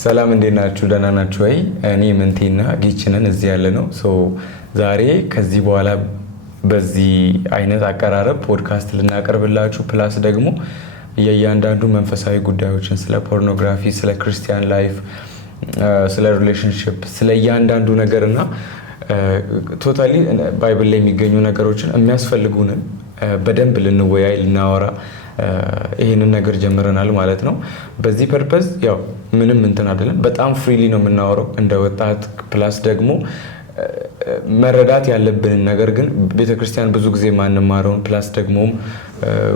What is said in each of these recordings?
ሰላም እንዴት ናችሁ? ደህና ናችሁ ወይ? እኔ ምንቴና ጊችነን እዚህ ያለ ነው። ዛሬ ከዚህ በኋላ በዚህ አይነት አቀራረብ ፖድካስት ልናቀርብላችሁ ፕላስ ደግሞ የእያንዳንዱ መንፈሳዊ ጉዳዮችን ስለ ፖርኖግራፊ፣ ስለ ክርስቲያን ላይፍ፣ ስለ ሪሌሽንሺፕ፣ ስለ እያንዳንዱ ነገር እና ቶታሊ ባይብል ላይ የሚገኙ ነገሮችን የሚያስፈልጉንን በደንብ ልንወያይ ልናወራ ይሄንን ነገር ጀምረናል ማለት ነው። በዚህ ፐርፐዝ ያው ምንም እንትን አይደለም፣ በጣም ፍሪሊ ነው የምናወራው እንደ ወጣት ፕላስ ደግሞ መረዳት ያለብንን ነገር ግን ቤተክርስቲያን ብዙ ጊዜ ማንማረውን ፕላስ ደግሞ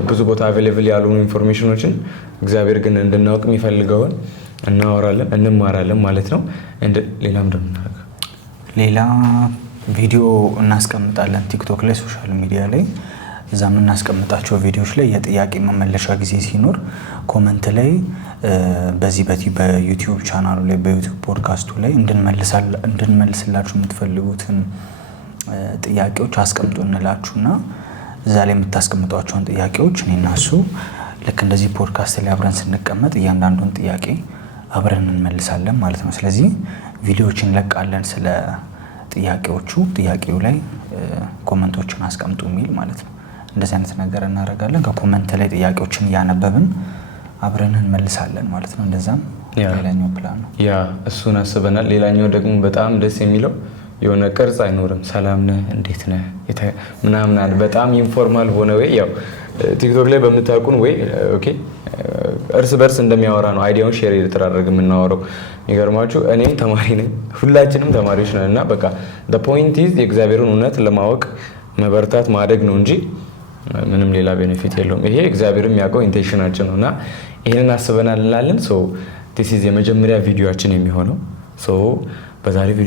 ብዙ ቦታ አቬሌብል ያልሆኑ ኢንፎርሜሽኖችን እግዚአብሔር ግን እንድናውቅ የሚፈልገውን እናወራለን እንማራለን ማለት ነው። ሌላም ደግሞ ሌላ ቪዲዮ እናስቀምጣለን ቲክቶክ ላይ ሶሻል ሚዲያ ላይ እዛ የምናስቀምጣቸው ቪዲዮዎች ላይ የጥያቄ መመለሻ ጊዜ ሲኖር ኮመንት ላይ በዚህ በዩቲዩብ ቻናሉ ላይ በዩቲዩብ ፖድካስቱ ላይ እንድንመልስላችሁ የምትፈልጉትን ጥያቄዎች አስቀምጡ እንላችሁና እዛ ላይ የምታስቀምጧቸውን ጥያቄዎች እኔና እሱ ልክ እንደዚህ ፖድካስት ላይ አብረን ስንቀመጥ እያንዳንዱን ጥያቄ አብረን እንመልሳለን ማለት ነው። ስለዚህ ቪዲዮዎችን እንለቃለን ስለ ጥያቄው ላይ ኮመንቶችን አስቀምጡ የሚል ማለት ነው። እንደዚህ አይነት ነገር እናደርጋለን። ከኮመንት ላይ ጥያቄዎችን እያነበብን አብረን እንመልሳለን ማለት ነው። እንደዛም ሌላኛው ፕላን ነው። እሱን አስበናል። ሌላኛው ደግሞ በጣም ደስ የሚለው የሆነ ቅርጽ አይኖርም። ሰላም ነህ እንዴት ነህ ምናምን አለ። በጣም ኢንፎርማል ሆነ ወይ ያው ቲክቶክ ላይ በምታውቁን ወይ ኦኬ እርስ በርስ እንደሚያወራ ነው አይዲያውን ሼር እየተደራረግን የምናወራው። የሚገርማችሁ እኔም ተማሪ ነኝ፣ ሁላችንም ተማሪዎች ነን እና በቃ the point is የእግዚአብሔርን እውነት ለማወቅ መበርታት ማደግ ነው እንጂ ምንም ሌላ ቤኔፊት የለውም። ይሄ እግዚአብሔርም የሚያውቀው ኢንቴንሽናችን ነውና ይሄንን አስበናል እንላለን። this is የመጀመሪያ ቪዲዮአችን የሚሆነው በዛሬ ቪዲዮ